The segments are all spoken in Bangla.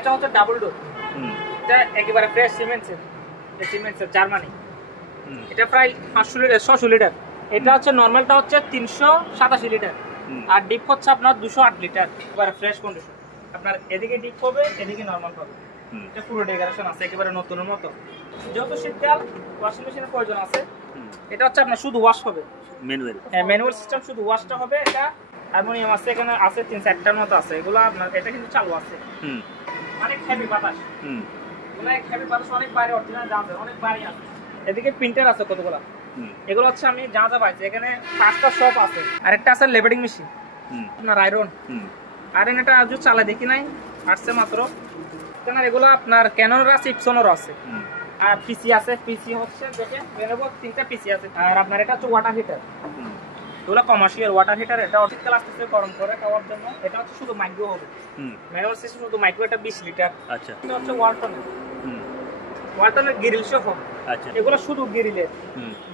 এটা হচ্ছে ডাবল ডোর। এটা একেবারে ফ্রেশ সিমেন্টসের জার্মানি। এটা প্রায় 500 লিটার 600 লিটার। এটা হচ্ছে নরমালটা হচ্ছে 387 লিটার, আর ডিপ হচ্ছে আপনার 208 লিটার। একেবারে ফ্রেশ কন্ডিশন। আপনার এদিকে ডিপ হবে, এদিকে নরমাল হবে। এটা পুরো ডেকোরেশন আছে একেবারে নতুনের মতো। যেহেতু শীতকাল ওয়াশিং মেশিনের প্রয়োজন আছে, এটা হচ্ছে আপনার শুধু ওয়াশ হবে ম্যানুয়াল। হ্যাঁ, ম্যানুয়াল সিস্টেম, শুধু ওয়াশটা হবে। এটা হারমোনিয়াম আছে, এখানে আছে 3-4টার মতো আছে। এগুলো আপনার এটা কিন্তু চালু আছে। অনেক হেভি বাতাস, অনেক হেভি বাতাস, অনেক বাইরে অরিজিনাল জাহাজ, অনেক বাইরে আছে। এদিকে প্রিন্টার আছে কতগুলো। এগুলো হচ্ছে আমি জাহাজে পাইছি। এখানে 5টা শপ আছে, আর একটা আছে লেবেলিং মেশিন, আপনার আয়রন। এটা আজও চালা দেখি নাই, আসছে মাত্র। এখানে এগুলো আপনার ক্যাননের আছে, ইপসনের আছে, আর পিসি আছে। পিসি হচ্ছে দেখেন বেরোবো 3টা পিসি আছে। আর আপনার এটা হচ্ছে ওয়াটার হিটার, এগুলো কমার্শিয়াল ওয়াটার হিটার। এটা শীতকাল আসতেছে গরম করে খাওয়ার জন্য। এটা হচ্ছে শুধু মাইক্রো হবে, ম্যানুয়াল সিস্টেম শুধু মাইক্রো। এটা 20 লিটার। আচ্ছা, এটা হচ্ছে ওয়ালটনের গ্রিল সহ। আচ্ছা, এগুলো শুধু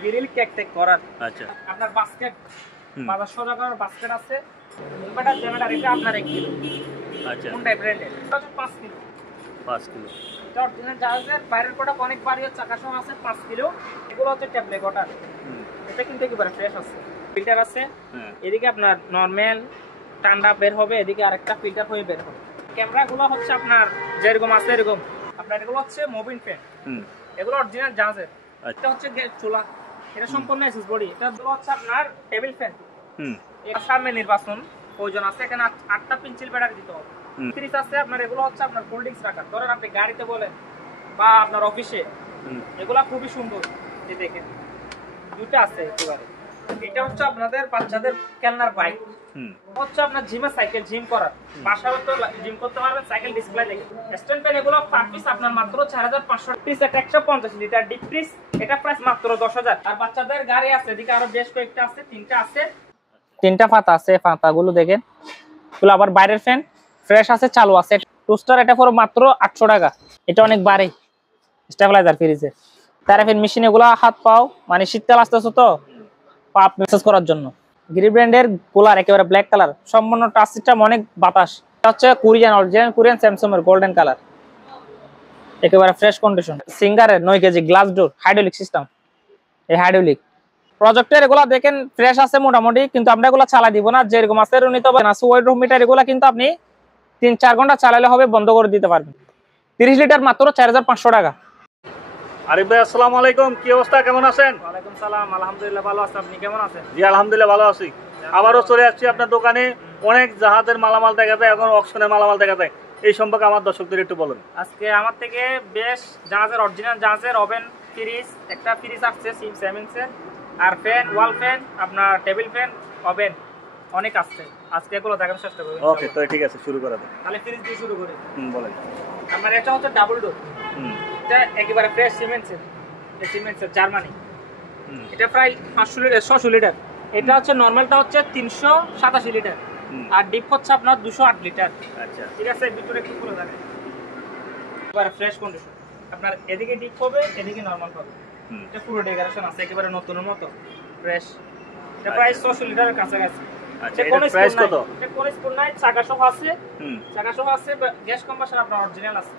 গ্রিল কেক করার। আচ্ছা, আপনার বাস্কেট, বাজার সোজা করার বাস্কেট আছে। ইনভার্টার জেনারেটর, এটা আপনার 1 কিলো। আচ্ছা, কোনটা ব্র্যান্ডের? এটা হচ্ছে 5 কিলো। 5 কিলো। এটা অরিজিনাল জাহাজের বাইরের প্রোডাক্ট, অনেক ভারী চাকা সহ আছে 5 কিলো। এগুলো হচ্ছে ট্যাবলেট ওয়াটার। এটা কিন্তু একেবারে ফ্রেশ আছে। ফিল্টার আছে, এদিকে আপনার নরমাল ঠান্ডা বের হবে, এদিকে আরেকটা ফিল্টার হয়ে বের হবে। ক্যামেরাগুলো হচ্ছে আপনার যেরকম আছে এরকম। আপনার এগুলো হচ্ছে মোবিল ফ্যান, এগুলো অরিজিনাল জাহাজের। এটা হচ্ছে চুলা, এটা সম্পূর্ণ এসএস বডি। এটা হচ্ছে আপনার টেবিল ফ্যান। এর সামনে নির্বাচন প্রয়োজন আছে, এখানে 8টা পেন্সিল ব্যাটারি দিতে হবে। ফ্রিজ আছে আপনার, এগুলো হচ্ছে আপনার কোল্ড ড্রিঙ্কস রাখার। ধরেন আপনি গাড়িতে বলেন বা আপনার অফিসে, এগুলা খুবই সুন্দর। এই দেখেন 2টা আছে একেবারে। এটা হচ্ছে আপনাদের বাচ্চাদের খেলনার বাইক। হচ্ছে আপনার জিমে সাইকেল, জিম করার, বাসায় তো জিম করতে পারবেন। সাইকেল ডিসপ্লে দেখেন। স্ট্যান্ড ফ্যান, এগুলো পার পিস আপনার মাত্র 4500 পিস। এটা 150 লিটার ডিপ ফ্রিজ, এটা প্রাইস মাত্র 10,000। আর বাচ্চাদের গাড়ি আছে, এদিকে আরো বেশ কয়েকটা আছে, 3টা আছে। 3টা পাতা আছে, পাতাগুলো দেখেন। এগুলো আবার বাইরের ফ্যান, ফ্রেশ আছে, চালু আছে। টোস্টার, এটা পুরো মাত্র 800 টাকা। এটা অনেক বাড়ে স্টেবিলাইজার ফ্রিজে। প্যারাফিন মেশিন, এগুলো হাত পাও, মানে শীতকাল আসতেছে তো পাপ মেসেজ করার জন্য। গ্রি ব্র্যান্ডের কুলার, একেবারে ব্ল্যাক কালার, সম্পূর্ণ টাচ সিস্টেম, অনেক বাতাস। এটা হচ্ছে কোরিয়ান, অরিজিনাল কোরিয়ান স্যামসাং এর গোল্ডেন কালার, একেবারে ফ্রেশ কন্ডিশন। সিঙ্গারের 9 KG glass door, hydraulic system. এই হাইড্রোলিক প্রজেক্টের এগুলো দেখেন ফ্রেশ আছে মোটামুটি, কিন্তু আমরা এগুলো চালাই দিব না। যেরকম আছে নিতে পারেন। আছে ওয়েট মিটার, এগুলো কিন্তু আপনি 3-4 ঘন্টা চালালে হবে, বন্ধ করে দিতে পারবেন। 30 লিটার মাত্র 4500 টাকা। আরিফ ভাই, আসসালামু আলাইকুম। কি অবস্থা, কেমন আছেন? ওয়ালাইকুম সালাম, আলহামদুলিল্লাহ ভালো আছি। আপনি কেমন আছেন? জি আলহামদুলিল্লাহ ভালো আছি। আবারও চলে আসছি আপনার দোকানে। অনেক জাহাজের মালামাল দেখা যায়, এখন অকশনের মালামাল দেখা যায়। এই সম্পর্কে আমার দর্শকদের একটু বলুন। আজকে আমার থেকে বেশ জাহাজের, অরিজিনাল জাহাজের ওভেন ফ্রিজ, একটা ফ্রিজ আসছে সিমেন্সের, আর ফ্যান, ওয়াল ফ্যান, আপনার টেবিল ফ্যান, ওভেন অনেক আসছে। আজকে এগুলো দেখার চেষ্টা করব। ওকে, তো ঠিক আছে, শুরু করা যাক। তাহলে ফ্রিজ দিয়ে শুরু করি। বলেন। আমার এটা হচ্ছে ডাবল ডোর। এটা একেবারে ফ্রেশ সিমেন্টসের জার্মানি। এটা প্রায় 500 লিটার 600 লিটার। এটা হচ্ছে নরমালটা হচ্ছে 387 লিটার, আর ডিপ হচ্ছে আপনার 208 লিটার। আচ্ছা, ঠিক আছে। ভিতরে একটু খুলে দেখেন, একেবারে ফ্রেশ কন্ডিশন। আপনার এদিকে ডিপ হবে, এদিকে নরমাল হবে। এটা পুরো ডেকোরেশন আছে একেবারে নতুনের মতো, ফ্রেশ। এটা প্রায় 600 লিটারের কাছাকাছি। আচ্ছা, এটা প্রাইস কত? এটা কোন স্পুন নাই, চাকা সহ আছে। চাকা সহ আছে, গ্যাস কম্প্রেসর আপনার অরিজিনাল আছে।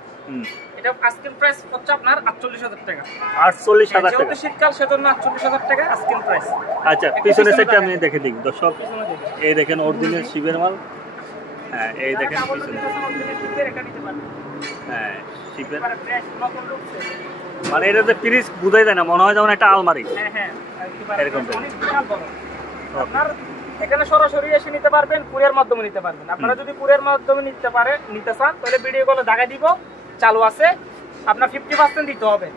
এটা আজকের প্রাইস হচ্ছে আপনার 48,000 টাকা। 48,000 টাকা। যেহেতু শীতকাল সেজন্য 48,000 টাকা আজকের প্রাইস। আচ্ছা, পিছনের সাইডটা আমি দেখে দিই দর্শক। এই দেখেন অরিজিনাল শিবের মাল। হ্যাঁ, এই দেখেন পিছনে। হ্যাঁ, শিবের মানে এটা যে ফ্রিজ বুঝাই যায় না, মনে হয় যেমন একটা আলমারি। হ্যাঁ হ্যাঁ, এরকম অনেক বিশাল বড়। আপনার এখানে সরাসরি এসে নিতে পারবেন, কুরিয়ার মাধ্যমে নিতে পারবেন। আপনারা যদি কুরিয়ার মাধ্যমে নিতে চান, তাহলে ভিডিও কলে দেখা দিব, চালু আছে। আপনার 50% দিতে হবে।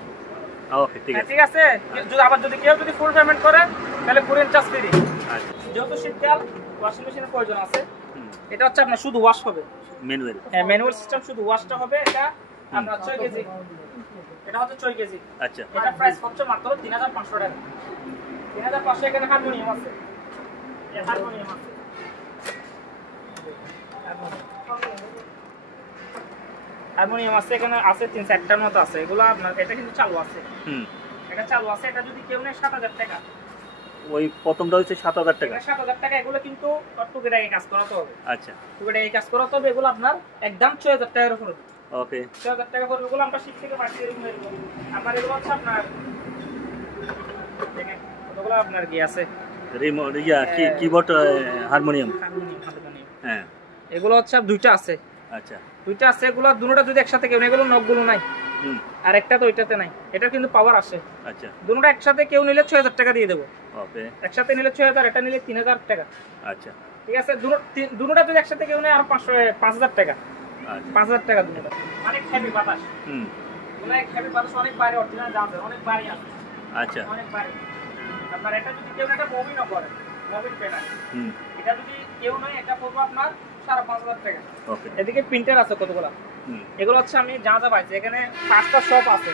ওকে, ঠিক আছে। ঠিক আছে। আবার যদি কেউ ফুল পেমেন্ট করে, তাহলে কুরিয়ার চার্জ ফ্রি। যেহেতু শীতকাল ওয়াশিং মেশিনের প্রয়োজন আছে, এটা হচ্ছে আপনার শুধু ওয়াশ হবে ম্যানুয়াল। হ্যাঁ, ম্যানুয়াল সিস্টেম, শুধু ওয়াশটা হবে। এটা আপনার 6 কেজি। এটা হচ্ছে 6 কেজি। আচ্ছা, এটা প্রাইস হচ্ছে মাত্র 3500 টাকা। 3500। এখানে হারমোনিয়াম আছে, হারমোনিয়াম আছে। হারমোনিয়াম আছে, এখানে আছে 3-4টার মতো আছে। এগুলো আপনার, এটা কিন্তু চালু আছে। এটা চালু আছে। এটা যদি কেউ নেয় 7000 টাকা। ওই প্রথমটা হচ্ছে 7000 টাকা। 7000 টাকা। এগুলো কিন্তু টুকে টাকা কাজ করাতে হবে। আচ্ছা, টুকে টাকা কাজ করাতে হবে। এগুলো আপনার একদম 6000 টাকার উপরে। ওকে 6000 টাকা পড়বে। এগুলো আমরা শিপ থেকে পাঠিয়ে দেব। আপনার এগুলো হচ্ছে আপনার দেখেন কতগুলো আপনার কি আছে রিমোট কিবোর্ড হারমোনিয়াম। হ্যাঁ এগুলো হচ্ছে দুইটা আছে। আচ্ছা দুইটা আছে, এগুলো দুটোটা যদি একসাথে কেউ নেই, এগুলো নকগুলো নাই। আর একটা তো ওইটাতে নাই, এটা কিন্তু পাওয়ার আসে। আচ্ছা দুটোটা একসাথে কেউ নিলে 6000 টাকা দিয়ে দেবো। ওকে একসাথে নিলে 6000, এটা নিলে 3000 টাকা। আচ্ছা ঠিক আছে, দুটোটা যদি একসাথে কেউ নেয় আর 5000 টাকা। 5000 টাকা দুটোটা। অনেক হেভি বাতাস। অনেক হেভি বাতাস, অনেক বাইরে অরিজিনাল জানবে, অনেক বাইরে আছে। আচ্ছা অনেক বাইরে। আপনার এটা যদি কেউ একটা মুভিও করে, মুভির প্যানেল, এটা যদি কেউ নয়, এটা পড়বে আপনার 5500 টাকা। ওকে এদিকে প্রিন্টার আছে কতগুলা। এগুলো হচ্ছে আমি যা পাইছি, এখানে 5টা শপ আছে।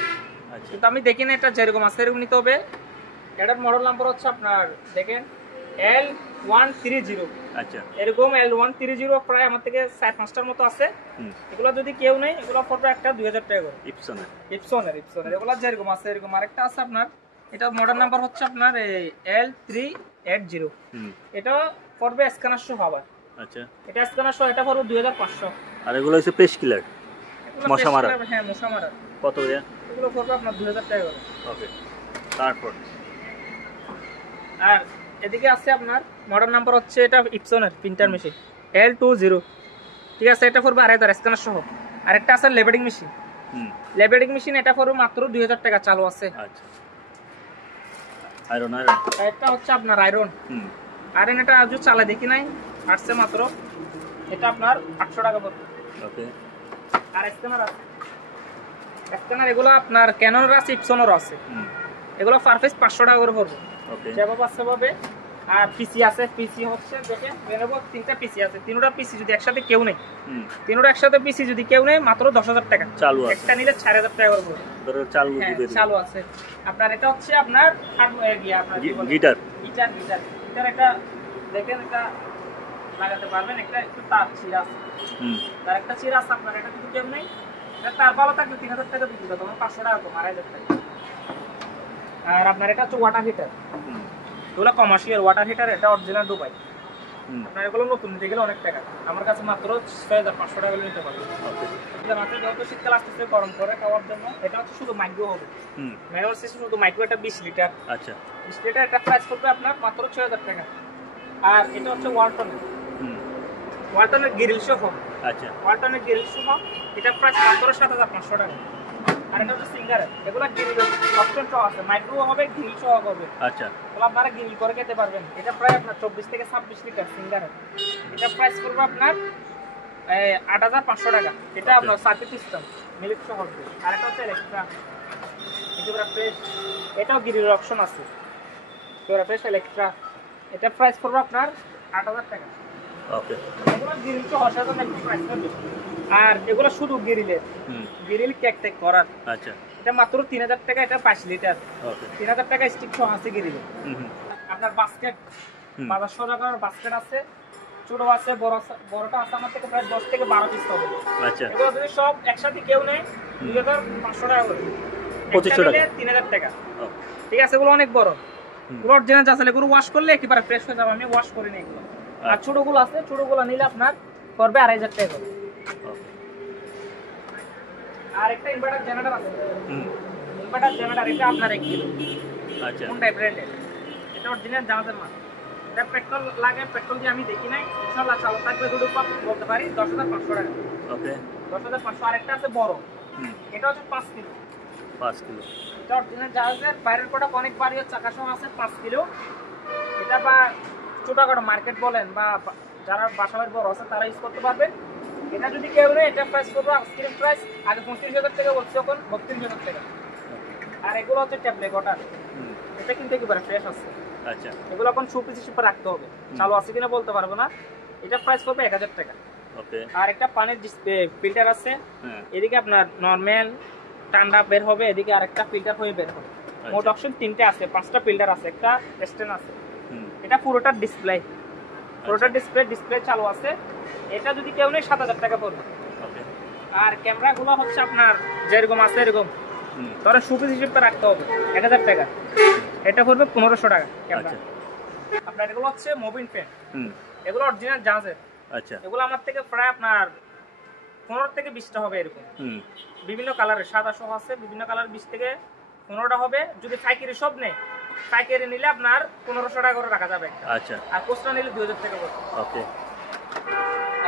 আচ্ছা কিন্তু আমি দেখি না এটা যেরকম আছে এরকম নিতে হবে। এটার মডেল নাম্বার হচ্ছে আপনার দেখেন L130। আচ্ছা এরকম L130 প্রায় আমার থেকে 4-5টার মতো আছে। এগুলো যদি কেউ নেই, এগুলো পড়বে একটা 2000 টাকা করে। ইপসনের এগুলো যেরকম আছে এরকম। আরেকটা আছে আপনার, এটা মডেল নাম্বার হচ্ছে আপনার L380। এটা পড়বে স্ক্যানার সহ আবার। আচ্ছা এটা স্ক্যানার সহ, এটা পড়বে 2500। আর এগুলো হচ্ছে পেস্ট কিলার, মশা মারা। হ্যাঁ মশা মারা। কত করে? এগুলো পড়বে আপনার 2000 টাকা করে। ওকে তারপর আর এদিকে আছে আপনার মডেল নাম্বার হচ্ছে, এটা ইপসনের প্রিন্টার মেশিন L20। ঠিক আছে, এটা পড়বে 2000 স্ক্যানার সহ। আরেকটা আছে লেবেলিং মেশিন। লেবেলিং মেশিন এটা পড়বে মাত্র 2000 টাকা, চালু আছে। আচ্ছা আয়রন এটা হচ্ছে আপনার আয়রন। আয়রন এটা আজও চালা দেখি নাই, আসছে মাত্র। এটা আপনার 800 টাকা পড়বে। ওকে আর স্ক্যানার আছে। স্ক্যানার এগুলো আপনার ক্যাননের আছে, ইপসনের আছে। এগুলো পার পিস 500 টাকা করে পড়বে। ওকে যেভাবে আছে ভাবে। আর পিসি আছে, পিসি হচ্ছে দেখেন বেরোবো 3টা পিসি আছে। তিনটা পিসি যদি একসাথে কেউ নেই, তিনটা একসাথে পিসি যদি কেউ নেই, মাত্র 10000 টাকা চালু আছে। একটা নিলে 4000 টাকা করে পড়বে। চালু আছে। আপনার এটা হচ্ছে আপনার গিটার একটা দেখেন, এটা লাগাতে পারবেন। একটা একটু তার ছিঁড়া আছে, তার একটা ছিঁড়া আছে। আপনার এটা যদি কেউ নেই, তার ভালো থাকলে 3000 টাকা বিক্রি করতে হবে, 500 টাকা কম, 2500 টাকা। আর আপনার এটা হচ্ছে ওয়াটার হিটার। এগুলো কমার্শিয়াল ওয়াটার হিটার, এটা অরিজিনাল দুবাই। আপনার এগুলো নতুন নিতে গেলে অনেক টাকা, আমার কাছে মাত্র 6500 টাকা নিতে পারবেন। মাত্র যত শীতকাল আসতেছে গরম করে খাওয়ার জন্য। এটা হচ্ছে শুধু মাইক্রো হবে, ম্যানুয়াল সিস্টেম, শুধু মাইক্রো। এটা 20 লিটার। আচ্ছা 20 লিটার, এটা প্রাইস পড়বে আপনার মাত্র 6000 টাকা। আর এটা হচ্ছে ওয়ালটনের গ্রিল সহ। আচ্ছা ওয়ালটনের গ্রিল সহ, এটা প্রাইস মাত্র 7500 টাকা। আর এটা হচ্ছে সিঙ্গারের, এগুলো গ্রিল অপশন সহ আছে, মাইক্রো হবে, গ্রিল সহ হবে। আচ্ছা তাহলে আপনারা গ্রিল করে খেতে পারবেন। এটা প্রায় আপনার 24 থেকে 26 লিটার সিঙ্গারের। এটা প্রাইস পড়বে আপনার 8500 টাকা। এটা আপনার সার্কিট সিস্টেম মিলিক সহ হবে। আর এটা হচ্ছে এক্সট্রা, এটা ফ্রেশ, এটাও গ্রিল অপশন আছে। এটা ফ্রেশ এক্সট্রা, এটা প্রাইস পড়বে আপনার 8000 টাকা। ওকে এগুলো গ্রিল সহ সাধারণত একটু প্রাইস হবে। আর এগুলো শুধু গ্রিলের, গ্রিল কেক টেক করার। আচ্ছা এটা মাত্র 3000 টাকা। এটা 5 লিটার। ওকে 3000 টাকা স্টিক সহ আছে গ্রিলে। আপনার বাস্কেট, বাজার সোজা করার বাস্কেট আছে, ছোট আছে, বড়টা আছে। আমার থেকে প্রায় 10 থেকে 12 পিস হবে। আচ্ছা এগুলো যদি সব একসাথে কেউ নেয়, 2500 টাকা করে, 2500 টাকা, 3000 টাকা। ঠিক আছে, এগুলো অনেক বড়, এগুলো অরিজিনাল আছে। এগুলো ওয়াশ করলে একেবারে ফ্রেশ হয়ে যাবে। আমি ওয়াশ করি না এগুলো। আর ছোটগুলো আছে, ছোটগুলো নিলে আপনার পড়বে 2500 টাকা করে। আর একটা ইনভার্টার জেনারেটর আছে। ইনভার্টার জেনারেটর, এটা আপনার 1 কিলো। আচ্ছা কোন টাইপ ব্র্যান্ডের? এটা অরিজিনাল জামাতের মাল। এটা পেট্রোল লাগে, পেট্রোল দিয়ে আমি দেখি নাই। ইনশাআল্লাহ চালু থাকবে, দুটো পাপ বলতে পারি 10500 টাকা। ওকে 10500। আর একটা আছে বড়, এটা হচ্ছে 5 কিলো। 5 কিলো। এটা অরিজিনাল জাহাজের বাইরের প্রোডাক্ট, অনেক বাড়ি চাকা সহ আছে। 5 কিলো। এটা বা ছোটখাটো মার্কেট বলেন বা যারা বাসাবাড়ি বড় আছে তারা ইউজ করতে পারবেন। এটা যদি কেউ নেয়, এটা প্রাইস করবে আজকের প্রাইস, আগে 25000 টাকা বলছি, এখন 32000 টাকা। আর এগুলো হচ্ছে ট্যাবলেট ওয়াটার, এটা কিন্তু একেবারে ফ্রেশ আছে। আচ্ছা এগুলো এখন সুপিস হিসেবে রাখতে হবে, চালু আছে কিনা বলতে পারবো না। এটা প্রাইস করবে 1000 টাকা। ওকে আর একটা পানির ফিল্টার আছে। এদিকে আপনার নরমাল ঠান্ডা বের হবে, এদিকে আরেকটা ফিল্টার হয়ে বের হবে। মোট অপশন 3টে আছে, 5টা ফিল্টার আছে, একটা স্ট্যান্ড আছে। এটা পুরোটা ডিসপ্লে, পুরোটা ডিসপ্লে চালু আছে। এটা যদি কেউ নেই 7000 টাকা পড়বে। ওকে আর ক্যামেরাগুলো হচ্ছে আপনার যেরকম আছে এরকম, ধরেন সুপিস হিসেবে রাখতে হবে 1000 টাকা। এটা পড়বে 1500 টাকা ক্যামেরা। আপনার এগুলো হচ্ছে মুভিং ফ্যান, এগুলো অরিজিনাল জাহাজের। আচ্ছা এগুলো আমার থেকে প্রায় আপনার 15 থেকে 20টা হবে এরকম। বিভিন্ন কালারের, সাদা সহ আছে, বিভিন্ন কালার 20 থেকে 15টা হবে। যদি পাইকারি সব নেয়, পাইকারি নিলে আপনার 1500 টাকা করে রাখা যাবে। আচ্ছা। আর খুচরা নিলে 2000 টাকা করে। ওকে।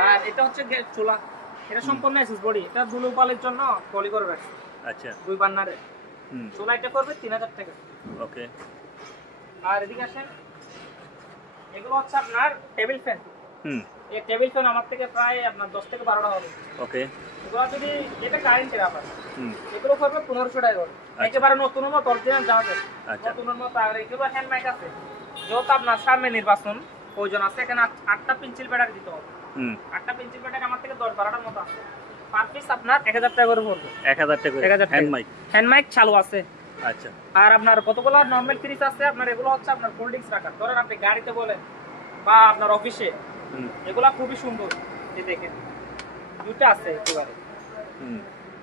আর এটা হচ্ছে চুলা, এটা সম্পূর্ণ এসএস বডি, এটা ব্লু পালের জন্য পলি করে রাখছে। আচ্ছা। 2 বার্নারে চুলা, এটা করবে 3000 টাকা। ওকে। আর এদিকে আসেন, এগুলো হচ্ছে আপনার টেবিল ফ্যান। এই টেবিল ফ্যান আমার থেকে প্রায় আপনার 10 থেকে 12টা হবে। ওকে। এগুলো যদি এটা কারেন্টের আপনার, এগুলো করবে 1500 টাকা করে। একেবারে নতুনের মতো অরিজিনাল জাহাজ। আচ্ছা। নতুনের মতো। আর এগুলো হ্যান্ড মাইক আছে, যেহেতু আপনার সামনে নির্বাচন প্রয়োজন আছে, এখানে 8টা পেন্সিল ব্যাটারি দিতে হবে। 8টা পেন্সিল ব্যাটারি আমার থেকে 10-12টার মতো আছে। পার পিস আপনার 1000 টাকা করে পড়বে। 1000 টাকা করে হ্যান্ড মাইক। হ্যান্ড মাইক চালু আছে। আচ্ছা। আর আপনার কতগুলো নরমাল ফ্রিজ আছে আপনার, এগুলো হচ্ছে আপনার কোল্ড ড্রিঙ্কস রাখার। ধরেন আপনি গাড়িতে বলেন বা আপনার অফিসে, এগুলা খুবই সুন্দর। এই দেখেন দুটো আছে একেবারে।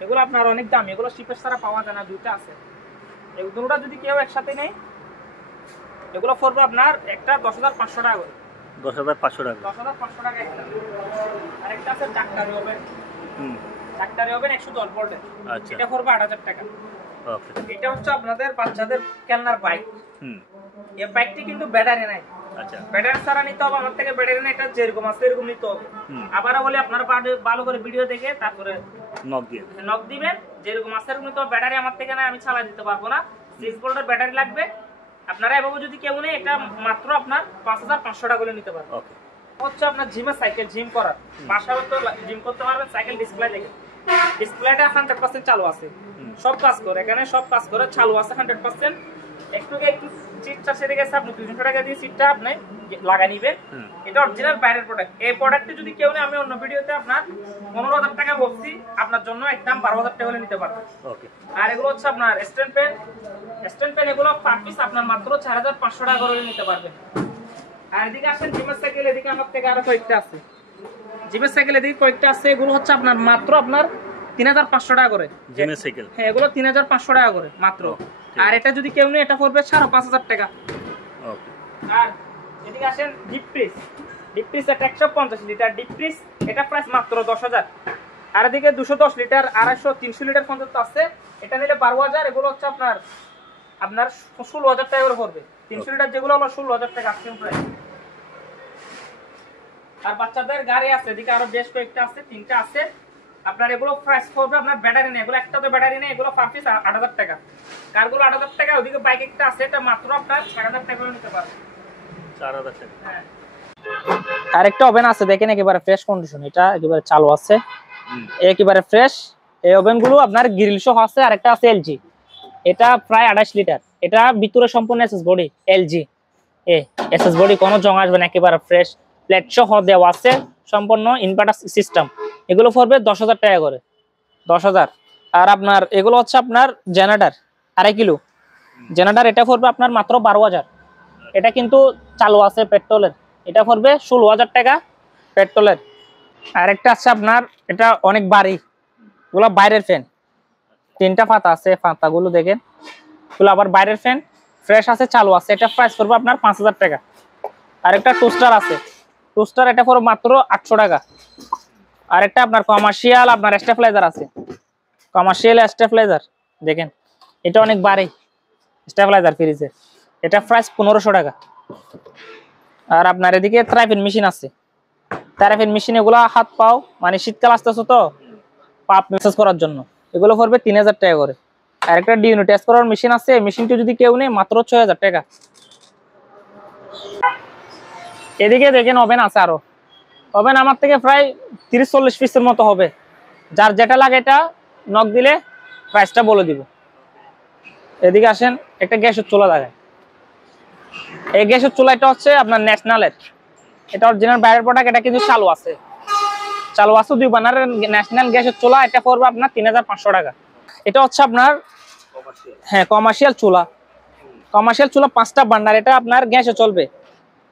এগুলো আপনার অনেক দামি, এগুলো শিপের ছাড়া পাওয়া যায় না। দুটো আছে, এই দুটোটা যদি কেউ একসাথে নেয়, এগুলো পড়বে আপনার একটা 10500 টাকা করে। 10500 টাকা। 10500 টাকা একটা। আর একটা আছে ডাক্তারি ওভেন। ডাক্তারি ওভেন 110 ভোল্টের। আচ্ছা। এটা পড়বে 8000 টাকা। ওকে। এটা হচ্ছে আপনাদের বাচ্চাদের খেলনার বাইক। এই বাইকটি কিন্তু ব্যাটারি নাই। আচ্ছা। ব্যাটারি ছাড়া নিতে হবে আমার থেকে। ব্যাটারি না, এটা যেরকম আছে এরকম নিতে হবে। আবারও বলি, আপনারা ভালো করে ভিডিও দেখে তারপরে নক দিবেন। যেরকম আছে এরকম নিতে হবে। ব্যাটারি আমার থেকে না, আমি চালাই দিতে পারবো না। 6 ভোল্টের ব্যাটারি লাগবে। আপনারা এভাবে যদি কেউ নেই, এটা মাত্র আপনার 5500 টাকা করে নিতে পারবেন। ওকে। হচ্ছে আপনার জিমের সাইকেল, জিম করার, বাসায় তো জিম করতে পারবেন। সাইকেল ডিসপ্লে দেখেন, ডিসপ্লেটা 100% চালু আছে, সব কাজ করে। এখানে সব কাজ করে, চালু আছে 100%। একটু সিটটা সেরে গেছে, আপনি 200 টাকা দিয়ে সিটটা আপনি লাগাই নিবেন। এটা অরিজিনাল বাইরের প্রোডাক্ট। এই প্রোডাক্টে যদি কেউ নেই, আমি অন্য ভিডিওতে আপনার 15000 টাকা বলছি, আপনার জন্য একদম 12000 টাকা হলে নিতে পারবেন। ওকে। আর এগুলো হচ্ছে আপনার স্ট্যান্ড ফ্যান। স্ট্যান্ড ফ্যান এগুলো পার পিস আপনার মাত্র 4500 টাকা করে নিতে পারবেন। আর এদিকে আসেন জিমের সাইকেল, এদিকে আমার থেকে আরো কয়েকটা আছে। জিমের সাইকেল এদিকে কয়েকটা আছে, এগুলো হচ্ছে আপনার মাত্র আপনার 3500 টাকা করে জিমের সাইকেল। হ্যাঁ, এগুলো 3500 টাকা করে মাত্র। আর এটা যদি কেউ নেই, এটা পড়বে 5500 টাকা। ওকে। আর এদিকে আসেন ডিপ ফ্রিজ। ডিপ ফ্রিজ এটা 150 লিটার ডিপ ফ্রিজ, এটা প্রাইস মাত্র 10000। আর এদিকে 210 লিটার, 250, 300 লিটার পর্যন্ত আছে। এটা নিলে 12000। এগুলো হচ্ছে আপনার 16000 টাকা করে পড়বে। 300 লিটার যেগুলো হলো 16000 টাকা আস্কিং প্রাইস। আর বাচ্চাদের গাড়ি আছে, এদিকে আরো বেশ কয়েকটা আছে, 3টা আছে। আপনার এগুলো প্রাইস পড়বে আপনার ব্যাটারি নেই, এগুলো একটা তো ব্যাটারি নেই, এগুলো পার পিস 8000 টাকা। কারগুলো 8000 টাকা। ওদিকে বাইক একটা আছে, এটা মাত্র আপনার 4000 টাকা করে নিতে পারবেন। 4000 টাকা। হ্যাঁ। আরেকটা ওভেন আছে, দেখেন একেবারে ফ্রেশ কন্ডিশন, এটা একেবারে চালু আছে, একেবারে ফ্রেশ। এই ওভেনগুলো আপনার গ্রিল সহ আছে। আরেকটা আছে এলজি, এটা প্রায় 28 লিটার। এটা ভিতরে সম্পূর্ণ SS body, LG SS body, কোনো জং আসবে না, একেবারে ফ্রেশ। প্লেট সহ দেওয়া আছে, সম্পূর্ণ ইনভার্টার সিস্টেম। এগুলো পড়বে 10000 টাকা করে। 10000। আর আপনার এগুলো হচ্ছে আপনার জেনারেটর 2.5 কিলো জেনারেটর, এটা পড়বে আপনার মাত্র 12000। এটা কিন্তু চালু আছে পেট্রোলের, এটা পড়বে 16000 টাকা পেট্রোলের। আর একটা আছে আপনার, এটা অনেক ভারী, এগুলো বাইরের ফ্যান, 3টা পাতা আছে, পাতাগুলো দেখেন, এগুলো আবার বাইরের ফ্যান, ফ্রেশ আছে, চালু আছে। এটা প্রাইস পড়বে আপনার 5000 টাকা। আর একটা টোস্টার আছে, টোস্টার, এটা পড়বে মাত্র 800 টাকা। আর একটা আপনার কমার্শিয়াল আপনার স্টেবিলাইজার আছে, কমার্শিয়াল স্টেবিলাইজার দেখেন, এটা অনেক ভারী স্টেবিলাইজার ফ্রিজের, এটা প্রাইস 1500 টাকা। আর আপনার এদিকে ট্রাইফিন মেশিন আছে, ট্রাইফিন মেশিন, এগুলো হাত পাও, মানে শীতকাল আসতেছে তো পাপ মেসেজ করার জন্য, এগুলো পড়বে 3000 টাকা করে। আর একটা ডিউনি টেস্ট করার মেশিন আছে, মেশিনটি যদি কেউ নেই মাত্র 6000 টাকা। এদিকে দেখেন ওভেন আছে আরো, ওভেন আমার থেকে প্রায় 30-40 পিসের মতো হবে। যার যেটা লাগে এটা নক দিলে প্রাইসটা বলে দিব। এদিকে আসেন, একটা গ্যাসের চুলা দেখায়। এই গ্যাসের চুলাটা হচ্ছে আপনার ন্যাশনালের, এটা অরিজিনাল বাইরের প্রোডাক্ট। এটা কিন্তু চালু আছে, 2 বার্নারের ন্যাশনাল গ্যাসের চুলা, এটা পড়বে আপনার 3500 টাকা। এটা হচ্ছে আপনার কমার্শিয়াল চুলা। কমার্শিয়াল চুলা 5টা বার্নার, এটা আপনার গ্যাসে চলবে,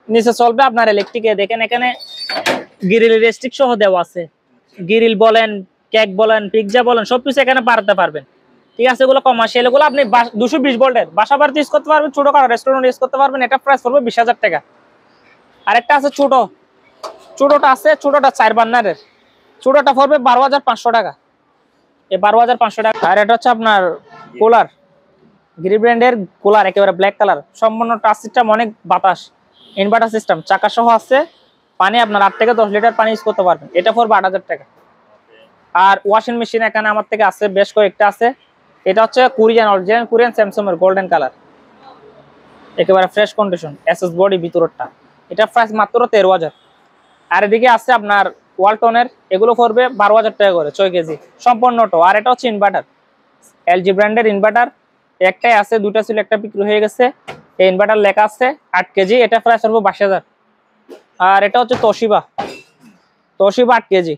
নিচে চলবে আপনার ইলেকট্রিকে। দেখেন এখানে গ্রিল রেস্ট্রিক সহ দেওয়া আছে, গ্রিল বলেন, কেক বলেন, পিৎজা বলেন, সবকিছু এখানে বাড়াতে পারবেন। ঠিক আছে, এগুলো কমার্শিয়াল, এগুলো আপনি 220 ভোল্টের বাসা বাড়িতে ইউজ করতে পারবেন, ছোটখাটো রেস্টুরেন্ট ইউজ করতে পারবেন। এটা প্রাইস পড়বে 20000 টাকা। আরেকটা আছে ছোটটা আছে, ছোটটা 4 বার্নারের, ছোটটা পড়বে 12,500 টাকা, এই 12,500 টাকা। আর এটা হচ্ছে আপনার কুলার, গ্রি ব্র্যান্ডের কুলার, একেবারে ব্ল্যাক কালার, সম্পূর্ণ টাচ সিস্টেম, অনেক বাতাস, ইনভার্টার সিস্টেম, চাকা সহ আছে। পানি আপনার 8 থেকে 10 লিটার পানি ইউজ করতে পারবেন। এটা পড়বে 8,000 টাকা। আর ওয়াশিং মেশিন এখানে আমার থেকে আছে, বেশ কয়েকটা আছে। এটা হচ্ছে কোরিয়ান, অরিজিনাল কোরিয়ান স্যামসাং এর গোল্ডেন কালার, একেবারে ফ্রেশ কন্ডিশন, এসএস বডি ভিতরটা। এটা প্রাইস মাত্র 13,000। আর এদিকে আছে আপনার ওয়ালটনের, এগুলো পড়বে 12,000 টাকা করে 6 কেজি সম্পূর্ণ টো। আর এটা হচ্ছে ইনভার্টার, এলজি ব্র্যান্ডের ইনভার্টার, একটাই আছে, দুটা ছিল, একটা বিক্রি হয়ে গেছে। এই ইনভার্টার লেখা আছে 8 কেজি, এটা প্রাইস পড়বে 22,000। আর এটা হচ্ছে তোশিবা 8 কেজি,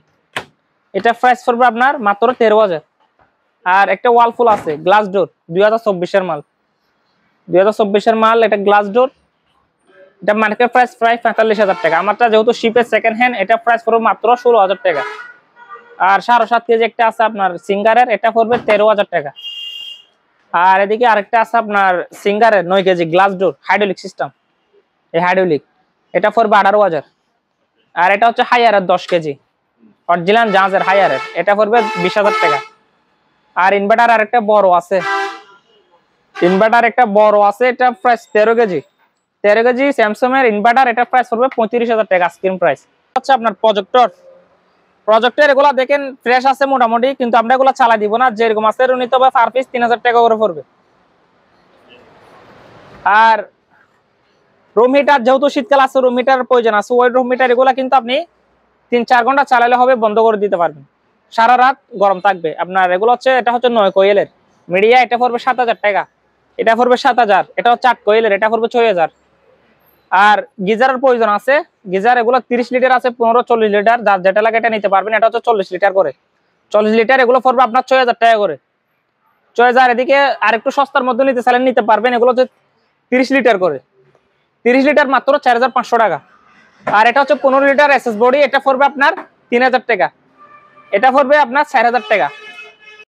এটা প্রাইস পড়বে আপনার মাত্র 13,000। আর একটা ওয়ালফুল আছে গ্লাস ডোর, 2024 এর মাল, 2024 এর মাল, এটা গ্লাস ডোর, এটা মার্কেট প্রাইস প্রায় 45,000 টাকা। আমারটা যেহেতু শিপের সেকেন্ড হ্যান্ড, এটা প্রাইস পড়বে মাত্র 16,000 টাকা। আর 7.5 কেজি একটা আছে আপনার সিঙ্গারের, এটা পড়বে 13,000 টাকা। আর এদিকে আরেকটা আছে আপনার সিঙ্গারের 9 KG glass door hydraulic system, এই হাইড্রোলিক, এটা পড়বে 18,000। আর এটা হচ্ছে হাইয়ারের 10 কেজি অরিজিনাল জাহাজের হাইয়ারের, এটা পড়বে 20,000 টাকা। আর ইনভার্টার আরেকটা বড় আছে, ইনভার্টার একটা বড় আছে, এটা প্রাইস 13 কেজি স্যামসাং এর ইনভার্টার, এটা প্রাইস পড়বে 35,000 টাকা স্ক্রিন প্রাইস। হচ্ছে আপনার প্রজেক্টর এগুলা দেখেন ফ্রেশ আছে মোটামুটি, কিন্তু আমরা এগুলা চালাই দিব না, যেরকম আছে নিতে হবে। পার পিস 3,000 টাকা করে পড়বে। আর রুম হিটার, যেহেতু শীতকাল আছে, রুম হিটার প্রয়োজন আছে, ওই রুম হিটার এগুলা কিন্তু আপনি 3-4 ঘন্টা চালালে হবে, বন্ধ করে দিতে পারবেন, সারা রাত গরম থাকবে আপনার। এগুলো হচ্ছে, এটা হচ্ছে 9 কোয়েলের মিডিয়া, এটা পড়বে 7,000 টাকা, এটা পড়বে 7,000। এটা হচ্ছে 8 কোয়েলের, এটা পড়বে 6,000। আর গিজারের প্রয়োজন আছে, গিজার এগুলো 30 লিটার আছে, 15-40 লিটার, যার যেটা লাগে এটা নিতে পারবেন। এটা হচ্ছে 40 লিটার করে, 40 লিটার, এগুলো পড়বে আপনার 6,000 টাকা করে, 6,000। এদিকে আরেকটু সস্তার মধ্যে নিতে চাইলে নিতে পারবেন, এগুলো হচ্ছে 30 লিটার করে, 30 লিটার মাত্র 4,500 টাকা। আর এটা হচ্ছে 15 লিটার এসএস বডি, এটা পড়বে আপনার 3,000 টাকা, এটা পড়বে আপনার 4,000 টাকা।